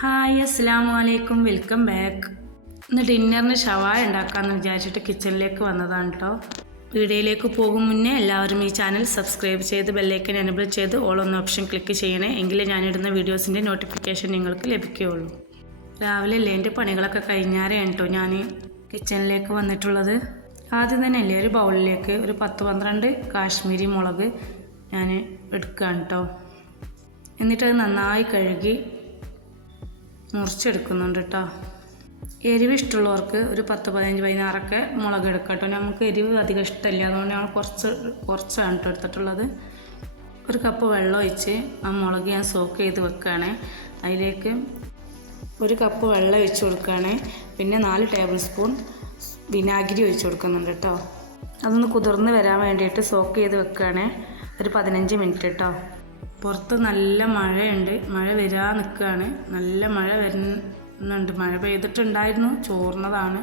Hi അസ്സലാമു അലൈക്കും, welcome back. ഇന്ന് ഡിന്നറിന് ഷവായ ഉണ്ടാക്കാമെന്ന് വിചാരിച്ചിട്ട് കിച്ചണിലേക്ക് വന്നതാണ് കേട്ടോ. വീഡിയോയിലേക്ക് പോകും മുന്നേ എല്ലാവരും ഈ ചാനൽ സബ്സ്ക്രൈബ് ചെയ്ത് ബെല്ലൈക്കൻ എനേബിൾ ചെയ്ത് ഓൾ എന്ന ഓപ്ഷൻ ക്ലിക്ക് ചെയ്യണേ, എങ്കിലേ ഞാനിടുന്ന വീഡിയോസിൻ്റെ നോട്ടിഫിക്കേഷൻ നിങ്ങൾക്ക് ലഭിക്കുകയുള്ളൂ. രാവിലെ എൻ്റെ പണികളൊക്കെ കഴിഞ്ഞാരെയാണ് കേട്ടോ ഞാൻ കിച്ചണിലേക്ക് വന്നിട്ടുള്ളത്. ആദ്യം തന്നെ അല്ലേ ഒരു ബൗളിലേക്ക് ഒരു 10-12 കാശ്മീരി മുളക് ഞാൻ എടുക്കുകയാണ് കേട്ടോ. എന്നിട്ടത് നന്നായി കഴുകി മുറിച്ചെടുക്കുന്നുണ്ട് കേട്ടോ. എരിവ് ഇഷ്ടമുള്ളവർക്ക് ഒരു 10-15-16 മുളക് എടുക്കാം കേട്ടോ. നമുക്ക് എരിവ് അധികം ഇഷ്ടമില്ല, അതുകൊണ്ട് ഞങ്ങൾ കുറച്ചാണ് കേട്ടോ എടുത്തിട്ടുള്ളത്. ഒരു കപ്പ് വെള്ളം ഒഴിച്ച് ആ മുളക് ഞാൻ സോക്ക് ചെയ്ത് വെക്കുകയാണ്. അതിലേക്ക് ഒരു കപ്പ് വെള്ളം ഒഴിച്ച് കൊടുക്കുകയാണ്. പിന്നെ 4 ടേബിൾ സ്പൂൺ വിനാഗിരി ഒഴിച്ച് കൊടുക്കുന്നുണ്ട് കേട്ടോ. അതൊന്ന് കുതിർന്ന് വരാൻ വേണ്ടിയിട്ട് സോക്ക് ചെയ്ത് വെക്കുകയാണ് ഒരു 15 മിനിറ്റ് കേട്ടോ. പുറത്ത് നല്ല മഴയുണ്ട്, മഴ വരാൻ നിൽക്കുകയാണ്. നല്ല മഴ വരുന്നുണ്ട്, മഴ പെയ്തിട്ടുണ്ടായിരുന്നു, ചോർന്നതാണ്.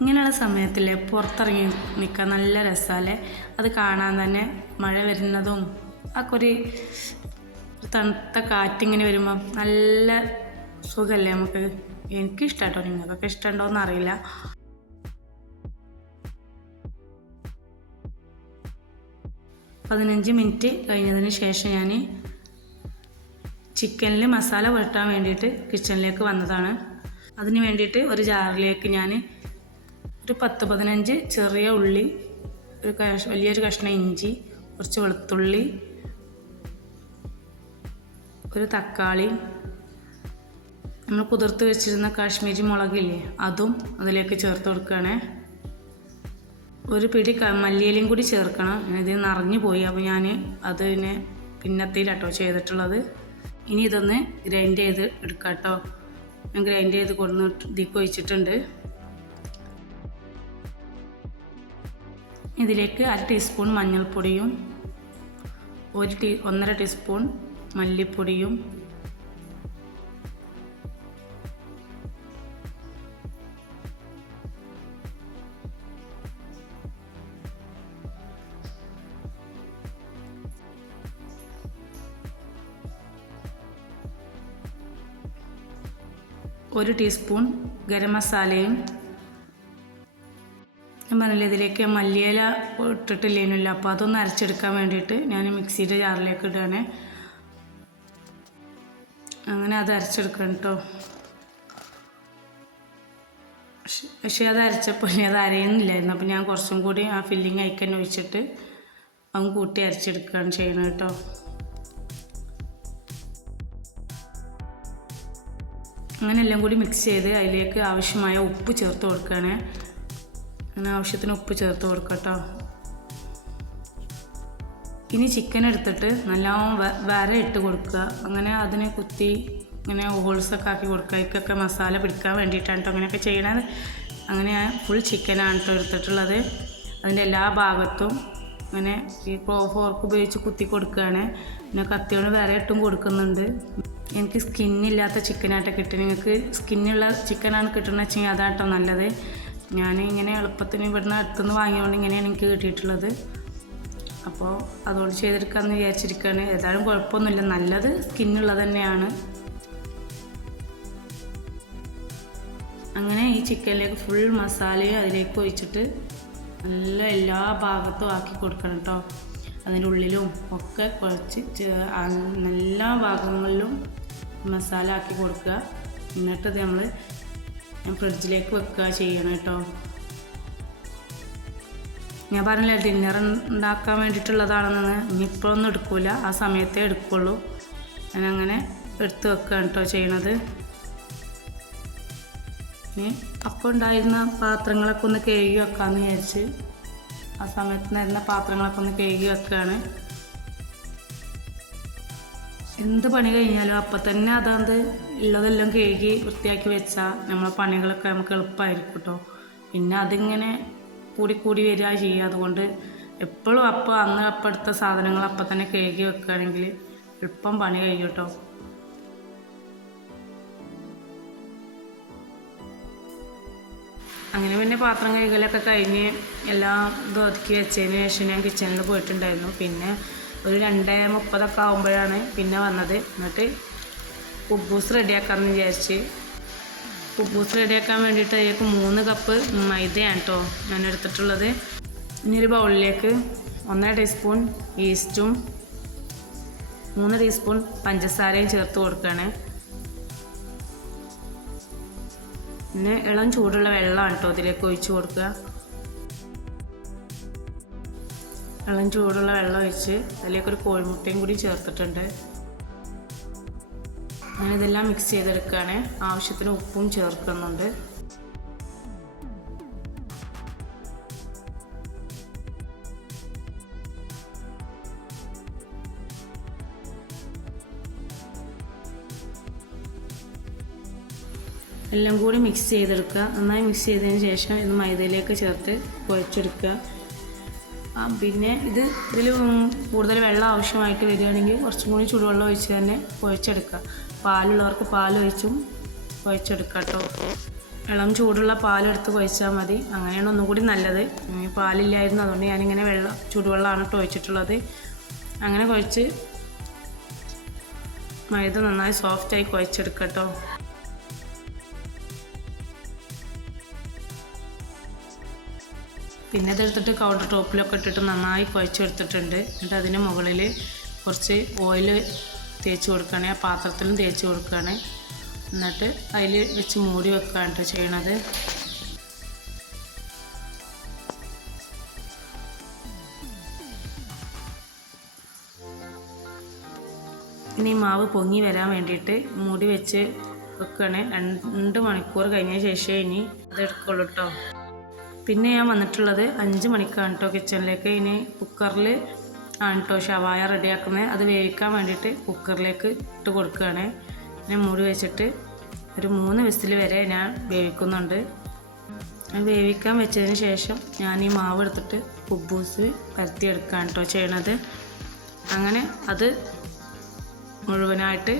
ഇങ്ങനെയുള്ള സമയത്തില്ലേ പുറത്തിറങ്ങി നിൽക്കാൻ നല്ല രസമല്ലേ. അത് കാണാൻ തന്നെ മഴ വരുന്നതും ഒക്കെ ഒരു തണുത്ത കാറ്റിങ്ങനെ വരുമ്പോൾ നല്ല സുഖമല്ലേ നമുക്ക്. എനിക്കിഷ്ടം കേട്ടോ, നിങ്ങൾക്കൊക്കെ ഇഷ്ടമുണ്ടോ എന്നറിയില്ല. പതിനഞ്ച് മിനിറ്റ് കഴിഞ്ഞതിന് ശേഷം ഞാൻ ചിക്കനിൽ മസാല പുരട്ടാൻ വേണ്ടിയിട്ട് കിച്ചണിലേക്ക് വന്നതാണ്. അതിന് വേണ്ടിയിട്ട് ഒരു ജാറിലേക്ക് ഞാൻ ഒരു 10-15 ചെറിയ ഉള്ളി, വലിയൊരു കഷ്ണം ഇഞ്ചി, കുറച്ച് വെളുത്തുള്ളി, ഒരു തക്കാളി, നമ്മൾ കുതിർത്ത് വെച്ചിരുന്ന കാശ്മീരി മുളകില്ലേ അതും അതിലേക്ക് ചേർത്ത് കൊടുക്കുകയാണ്. ഒരു പിടി മല്ലിയിലയും കൂടി ചേർക്കണം. ഇത് നിറഞ്ഞു പോയി, അപ്പോൾ ഞാൻ അതിനെ പിന്നത്തിലാട്ടോ ചെയ്തിട്ടുള്ളത്. ഇനി ഇതൊന്ന് ഗ്രൈൻഡ് ചെയ്ത് എടുക്കാം കേട്ടോ. ഞാൻ ഗ്രൈൻഡ് ചെയ്ത് കൊടുന്ന് ഇതിലേക്ക് ഒഴിച്ചിട്ടുണ്ട്. ഇതിലേക്ക് 1 ടീസ്പൂൺ മഞ്ഞൾപ്പൊടിയും 1.5 ടീസ്പൂൺ മല്ലിപ്പൊടിയും, ഒരു ടീസ്പൂൺ ഗരം മസാലയും. ഞാൻ പറഞ്ഞില്ല ഇതിലേക്ക് മല്ലിയില ഇട്ടിട്ടില്ലേനില്ല, അപ്പോൾ അതൊന്ന് അരച്ചെടുക്കാൻ വേണ്ടിയിട്ട് ഞാൻ മിക്സിയുടെ ജാറിലേക്ക് ഇടുകയാണ്. അങ്ങനെ അത് അരച്ചെടുക്കണം കേട്ടോ. പക്ഷേ അത് അരച്ചപ്പോൾ അത് അരയുന്നില്ലായിരുന്നു, അപ്പോൾ ഞാൻ കുറച്ചും കൂടി ആ ഫില്ലിങ് അയക്കാൻ ഒഴിച്ചിട്ട് അതും കൂട്ടി അരച്ചെടുക്കുകയാണ് ചെയ്യണം കേട്ടോ. അങ്ങനെ എല്ലാം കൂടി മിക്സ് ചെയ്ത് അതിലേക്ക് ആവശ്യമായ ഉപ്പ് ചേർത്ത് കൊടുക്കുകയാണ്. അങ്ങനെ ആവശ്യത്തിന് ഉപ്പ് ചേർത്ത് കൊടുക്കുക കേട്ടോ. ഇനി ചിക്കൻ എടുത്തിട്ട് നല്ലോണം വര ഇട്ട് കൊടുക്കുക. അങ്ങനെ അതിനെ കുത്തി ഇങ്ങനെ ഹോൾസൊക്കെ ആക്കി കൊടുക്കുക. അതിക്കൊക്കെ മസാല പിടിക്കാൻ വേണ്ടിയിട്ടാണ് കേട്ടോ അങ്ങനെയൊക്കെ ചെയ്യണത്. അങ്ങനെ ഫുൾ ചിക്കനാണ് കേട്ടോ എടുത്തിട്ടുള്ളത്. അതിൻ്റെ എല്ലാ ഭാഗത്തും അങ്ങനെ ഈ ഫോർക്ക് ഉപയോഗിച്ച് കുത്തി കൊടുക്കുകയാണ്. പിന്നെ കത്തിയോട് വര ഇട്ടും കൊടുക്കുന്നുണ്ട്. എനിക്ക് സ്കിന്നില്ലാത്ത ചിക്കനായിട്ട് കിട്ടും. നിങ്ങൾക്ക് സ്കിന്നുള്ള ചിക്കനാണ് കിട്ടുന്നത് വെച്ചെങ്കിൽ അതാട്ടോ നല്ലത്. ഞാൻ ഇങ്ങനെ എളുപ്പത്തിന് ഇവിടുന്ന് അടുത്തുനിന്ന് വാങ്ങിയതുകൊണ്ട് ഇങ്ങനെയാണ് എനിക്ക് കിട്ടിയിട്ടുള്ളത്. അപ്പോൾ അതുകൊണ്ട് ചെയ്തെടുക്കാമെന്ന് വിചാരിച്ചിരിക്കുകയാണ്. ഏതായാലും കുഴപ്പമൊന്നുമില്ല, നല്ലത് സ്കിന്നുള്ളത് തന്നെയാണ്. അങ്ങനെ ഈ ചിക്കനിലേക്ക് ഫുൾ മസാലയും അതിലേക്ക് ഒഴിച്ചിട്ട് നല്ല എല്ലാ ഭാഗത്തും ആക്കി കൊടുക്കണം കേട്ടോ. അതിൻ്റെ ഉള്ളിലും ഒക്കെ കുഴച്ച് എല്ലാ ഭാഗങ്ങളിലും മസാല ആക്കി കൊടുക്കുക. എന്നിട്ട് നമ്മൾ ഫ്രിഡ്ജിലേക്ക് വെക്കുക ചെയ്യണം കേട്ടോ. ഞാൻ പറഞ്ഞില്ല ഡിന്നർ ഉണ്ടാക്കാൻ വേണ്ടിയിട്ടുള്ളതാണെന്ന്. ഇനിയിപ്പോഴൊന്നും എടുക്കില്ല, ആ സമയത്തേ എടുക്കുള്ളൂ. ഞാനങ്ങനെ എടുത്ത് വെക്കുകയാണ് കേട്ടോ ചെയ്യണത്. ഇനി അപ്പോൾ ഉണ്ടായിരുന്ന പാത്രങ്ങളൊക്കെ ഒന്ന് കഴുകി വെക്കാമെന്ന് വിചാരിച്ച് ആ സമയത്ത് വരുന്ന പാത്രങ്ങളൊക്കെ ഒന്ന് കഴുകി വെക്കുകയാണ്. എന്ത് പണി കഴിഞ്ഞാലും അപ്പം തന്നെ അതാത് ഉള്ളതെല്ലാം കഴുകി വൃത്തിയാക്കി വെച്ചാൽ നമ്മളെ പണികളൊക്കെ നമുക്ക് എളുപ്പമായിരിക്കും കേട്ടോ. പിന്നെ അതിങ്ങനെ കൂടി വരിക ചെയ്യുക. അതുകൊണ്ട് എപ്പോഴും അന്ന് എടുത്ത സാധനങ്ങൾ അപ്പം തന്നെ കഴുകി വെക്കുകയാണെങ്കിൽ എളുപ്പം പണി കഴിയും കേട്ടോ. അങ്ങനെ പിന്നെ പാത്രം കഴുകലൊക്കെ കഴിഞ്ഞ് എല്ലാം ഒതുക്കി വെച്ചതിന് ശേഷം ഞാൻ കിച്ചണിൽ പോയിട്ടുണ്ടായിരുന്നു. പിന്നെ ഒരു 2:30 ആകുമ്പോഴാണ് പിന്നെ വന്നത്. എന്നിട്ട് കുബൂസ് റെഡിയാക്കാമെന്ന് വിചാരിച്ച്. കുബൂസ് റെഡിയാക്കാൻ വേണ്ടിയിട്ട് അതിലേക്ക് 3 കപ്പ് മൈദയാണ് കേട്ടോ ഞാൻ എടുത്തിട്ടുള്ളത്. ഇനി ഒരു ബൗളിലേക്ക് 1 ടീസ്പൂൺ ഈസ്റ്റും 3 ടീസ്പൂൺ പഞ്ചസാരയും ചേർത്ത് കൊടുക്കുകയാണ്. പിന്നെ ഇളം ചൂടുള്ള വെള്ളമാണ് കേട്ടോ ഇതിലേക്ക് ഒഴിച്ച് കൊടുക്കുക. ഇളം ചൂടുള്ള വെള്ളം ഒഴിച്ച് അതിലേക്കൊരു കോഴിമുട്ടയും കൂടി ചേർത്തിട്ടുണ്ട്. ഞാനിതെല്ലാം മിക്സ് ചെയ്തെടുക്കുകയാണ്. ആവശ്യത്തിന് ഉപ്പും ചേർക്കുന്നുണ്ട്. എല്ലാം കൂടി മിക്സ് ചെയ്തെടുക്കുക. നന്നായി മിക്സ് ചെയ്തതിന് ശേഷം ഇത് മൈദയിലേക്ക് ചേർത്ത് കുഴച്ചെടുക്കുക. പിന്നെ ഇതിൽ കൂടുതൽ വെള്ളം ആവശ്യമായിട്ട് വരികയാണെങ്കിൽ കുറച്ചും കൂടി ചൂടുവെള്ളം ഒഴിച്ച് തന്നെ കുഴച്ചെടുക്കുക. പാലുള്ളവർക്ക് പാലൊഴിച്ചും കുഴച്ചെടുക്കുക കേട്ടോ. ഇളം ചൂടുള്ള പാലെടുത്ത് കുഴച്ചാൽ മതി. അങ്ങനെയാണ് ഒന്നും കൂടി നല്ലത്. പാലില്ലായിരുന്നു, അതുകൊണ്ട് ഞാനിങ്ങനെ ചൂടുവെള്ളമാണ് കേട്ടോ ഒഴിച്ചിട്ടുള്ളത്. അങ്ങനെ കുഴച്ച് മൈദ നന്നായി സോഫ്റ്റായി കുഴച്ചെടുക്കുക കേട്ടോ. പിന്നെ ഇതെടുത്തിട്ട് കൗണ്ടർ ടോപ്പിലൊക്കെ ഇട്ടിട്ട് നന്നായി കുഴച്ചെടുത്തിട്ടുണ്ട്. എന്നിട്ട് അതിന് മുകളിൽ കുറച്ച് ഓയിൽ തേച്ച് കൊടുക്കുകയാണ്. ആ പാത്രത്തിലും തേച്ച് കൊടുക്കുകയാണ്. എന്നിട്ട് അതിൽ വെച്ച് മൂടി വെക്കുകയാണ് ചെയ്യണത്. ഇനി മാവ് പൊങ്ങി വരാൻ വേണ്ടിയിട്ട് മൂടി വെച്ച് വെക്കുകയാണ്. 2 മണിക്കൂർ കഴിഞ്ഞ ശേഷം ഇനി അതെടുക്കുള്ളൂ കേട്ടോ. പിന്നെ ഞാൻ വന്നിട്ടുള്ളത് 5 മണിക്കാണ് കേട്ടോ കിച്ചണിലേക്ക്. ഇനി കുക്കറിൽ ആണ് കേട്ടോ ഷവായ റെഡിയാക്കുന്നത്. അത് വേവിക്കാൻ വേണ്ടിയിട്ട് കുക്കറിലേക്ക് ഇട്ട് കൊടുക്കുകയാണ്. ഞാൻ മൂടി വെച്ചിട്ട് ഒരു 3 വിസിൽ വരെ ഞാൻ വേവിക്കുന്നുണ്ട്. വേവിക്കാൻ വെച്ചതിന് ശേഷം ഞാൻ ഈ മാവ് എടുത്തിട്ട് കുബൂസ് പരത്തിയെടുക്കുകയാണ് കേട്ടോ ചെയ്യണത്. അങ്ങനെ അത് മുഴുവനായിട്ട്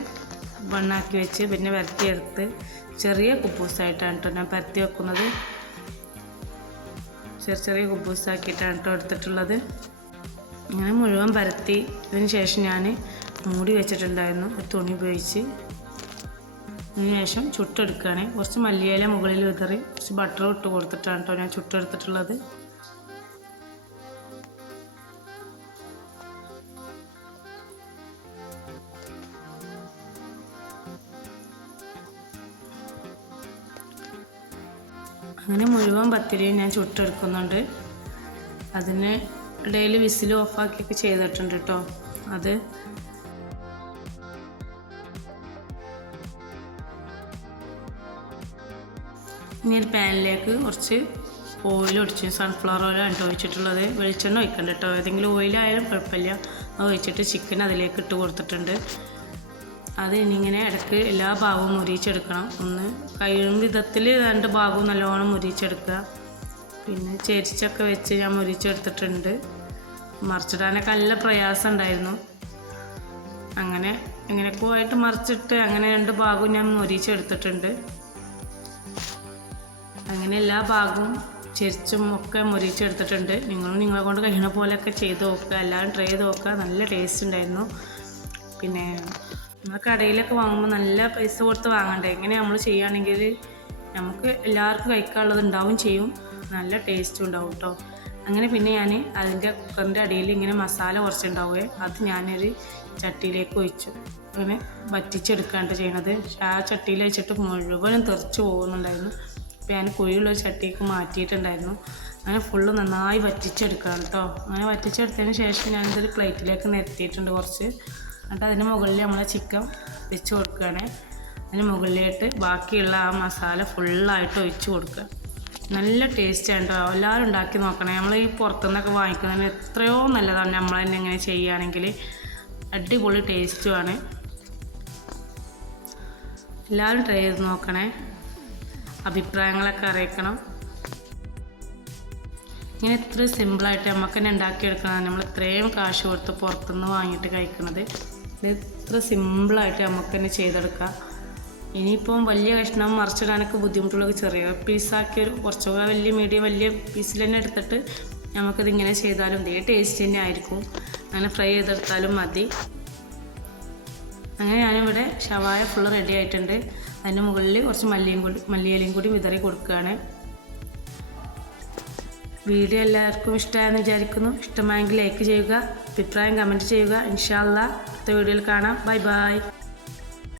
ബണ്ണാക്കി വെച്ച് പിന്നെ പരത്തിയെടുത്ത് ചെറിയ കുബൂസായിട്ടാണ് കേട്ടോ ഞാൻ പരത്തി വെക്കുന്നത്. ചെറിയ കുബൂസാക്കിയിട്ടാണ് കേട്ടോ എടുത്തിട്ടുള്ളത്. അങ്ങനെ മുഴുവൻ പരത്തി അതിന് ശേഷം ഞാൻ മൂടി വെച്ചിട്ടുണ്ടായിരുന്നു ഒരു തുണി ഉപയോഗിച്ച്. അതിന് ശേഷം ചുട്ടെടുക്കുകയാണ്. കുറച്ച് മല്ലിയില മുകളിൽ വിതറി കുറച്ച് ബട്ടർ ഇട്ട് കൊടുത്തിട്ടാണ് കേട്ടോ ഞാൻ ചുട്ടെടുത്തിട്ടുള്ളത്. അങ്ങനെ മുഴുവൻ പത്തിരിയും ഞാൻ ചുട്ടെടുക്കുന്നുണ്ട്. അതിന് ഇടയിൽ വിസിൽ ഓഫാക്കിയൊക്കെ ചെയ്തിട്ടുണ്ട് കേട്ടോ. അത് ഇനി ഒരു പാനിലേക്ക് കുറച്ച് ഓയിൽ ഒഴിച്ച് സൺഫ്ലവർ ഓയിലാണ് കേട്ടോ ഒഴിച്ചിട്ടുള്ളത്. വെളിച്ചെണ്ണ ഒഴിക്കണ്ട കേട്ടോ. ഏതെങ്കിലും ഓയിലായാലും കുഴപ്പമില്ല. അത് ഒഴിച്ചിട്ട് ചിക്കൻ അതിലേക്ക് ഇട്ട് കൊടുത്തിട്ടുണ്ട്. അത് ഇനിയിങ്ങനെ ഇടയ്ക്ക് എല്ലാ ഭാഗവും മുരിച്ചെടുക്കണം. ഒന്ന് കഴിയും വിധത്തിൽ 2 ഭാഗവും നല്ലോണം മുരിച്ചെടുക്കുക. പിന്നെ ചെരിച്ചൊക്കെ വെച്ച് ഞാൻ മുരിച്ചെടുത്തിട്ടുണ്ട്. മറിച്ചിടാനൊക്കെ നല്ല പ്രയാസം ഉണ്ടായിരുന്നു. അങ്ങനെ ഇങ്ങനെയൊക്കെ ആയിട്ട് മറിച്ചിട്ട് അങ്ങനെ 2 ഭാഗവും ഞാൻ മുരിച്ചെടുത്തിട്ടുണ്ട്. അങ്ങനെ എല്ലാ ഭാഗവും ചെരിച്ചും ഒക്കെ മുരിച്ചെടുത്തിട്ടുണ്ട്. നിങ്ങളെ കൊണ്ട് കഴിയുന്ന പോലെയൊക്കെ ചെയ്ത് നോക്കുക. എല്ലാവരും ട്രൈ ചെയ്ത് നോക്കുക. നല്ല ടേസ്റ്റ് ഉണ്ടായിരുന്നു. പിന്നെ നമ്മൾ കടയിലൊക്കെ വാങ്ങുമ്പോൾ നല്ല പൈസ കൊടുത്ത് വാങ്ങണ്ടേ. ഇങ്ങനെ നമ്മൾ ചെയ്യുകയാണെങ്കിൽ നമുക്ക് എല്ലാവർക്കും കഴിക്കാനുള്ളത് ഉണ്ടാവും ചെയ്യും. നല്ല ടേസ്റ്റും ഉണ്ടാവും കേട്ടോ. അങ്ങനെ പിന്നെ ഞാൻ അതിൻ്റെ കുക്കറിൻ്റെ അടിയിൽ ഇങ്ങനെ മസാല കുറച്ചുണ്ടാവുകയെ അത് ഞാനൊരു ചട്ടിയിലേക്ക് ഒഴിച്ചു. അങ്ങനെ വറ്റിച്ചെടുക്കാണ്ട് ചെയ്യണത്. ആ ചട്ടിയിൽ വെച്ചിട്ട് മുഴുവനും തെറിച്ച് പോകുന്നുണ്ടായിരുന്നു. അപ്പോൾ ഞാൻ കുഴിയുള്ളൊരു ചട്ടിക്ക് മാറ്റിയിട്ടുണ്ടായിരുന്നു. അങ്ങനെ ഫുള്ള് നന്നായി വറ്റിച്ചെടുക്കണം കേട്ടോ. അങ്ങനെ വറ്റിച്ചെടുത്തതിന് ശേഷം ഞാനിതൊരു പ്ലേറ്റിലേക്ക് നിരത്തിയിട്ടുണ്ട് കുറച്ച്. എന്നിട്ട് അതിന് മുകളിൽ നമ്മൾ ചിക്കൻ വെച്ച് കൊടുക്കുകയാണ്. അതിന് മുകളിലായിട്ട് ബാക്കിയുള്ള ആ മസാല ഫുള്ളായിട്ട് ഒഴിച്ച് കൊടുക്കുക. നല്ല ടേസ്റ്റാണ് കേട്ടോ. എല്ലാവരും ഉണ്ടാക്കി നോക്കണേ. നമ്മൾ ഈ പുറത്തുനിന്നൊക്കെ വാങ്ങിക്കുന്നതിന് എത്രയോ നല്ലതാണ് നമ്മൾ തന്നെ ഇങ്ങനെ ചെയ്യുകയാണെങ്കിൽ. അടിപൊളി ടേസ്റ്റുമാണ്. എല്ലാവരും ട്രൈ ചെയ്ത് നോക്കണേ. അഭിപ്രായങ്ങളൊക്കെ അറിയിക്കണം. ഇങ്ങനെ ഇത്ര സിമ്പിളായിട്ട് നമുക്ക് തന്നെ ഉണ്ടാക്കിയെടുക്കണം. നമ്മൾ ഇത്രയും കാശ് കൊടുത്ത് പുറത്തുനിന്ന് വാങ്ങിയിട്ട് കഴിക്കുന്നത് ഇത്ര സിമ്പിളായിട്ട് നമുക്ക് തന്നെ ചെയ്തെടുക്കാം. ഇനിയിപ്പം വലിയ കഷ്ണം മറിച്ചിടാനൊക്കെ ബുദ്ധിമുട്ടുള്ളൊക്കെ ചെറിയ പീസാക്കി കുറച്ചുകൂടെ വലിയ പീസിൽ തന്നെ എടുത്തിട്ട് നമുക്കിതിങ്ങനെ ചെയ്താലും ഇതേ ടേസ്റ്റ് തന്നെ ആയിരിക്കും. അങ്ങനെ ഫ്രൈ ചെയ്തെടുത്താലും മതി. അങ്ങനെ ഞാനിവിടെ ഷവായ ഫുള്ള് റെഡി ആയിട്ടുണ്ട്. അതിൻ്റെ മുകളിൽ കുറച്ച് മല്ലിയിലയും കൂടി വിതറി കൊടുക്കുകയാണ്. വീഡിയോ എല്ലാവർക്കും ഇഷ്ടമായെന്ന് വിചാരിക്കുന്നു. ഇഷ്ടമായെങ്കിൽ ലൈക്ക് ചെയ്യുക, അഭിപ്രായം കമൻറ്റ് ചെയ്യുക. ഇൻഷാ അല്ലാഹ് അടുത്ത വീഡിയോയിൽ കാണാം. Bye bye.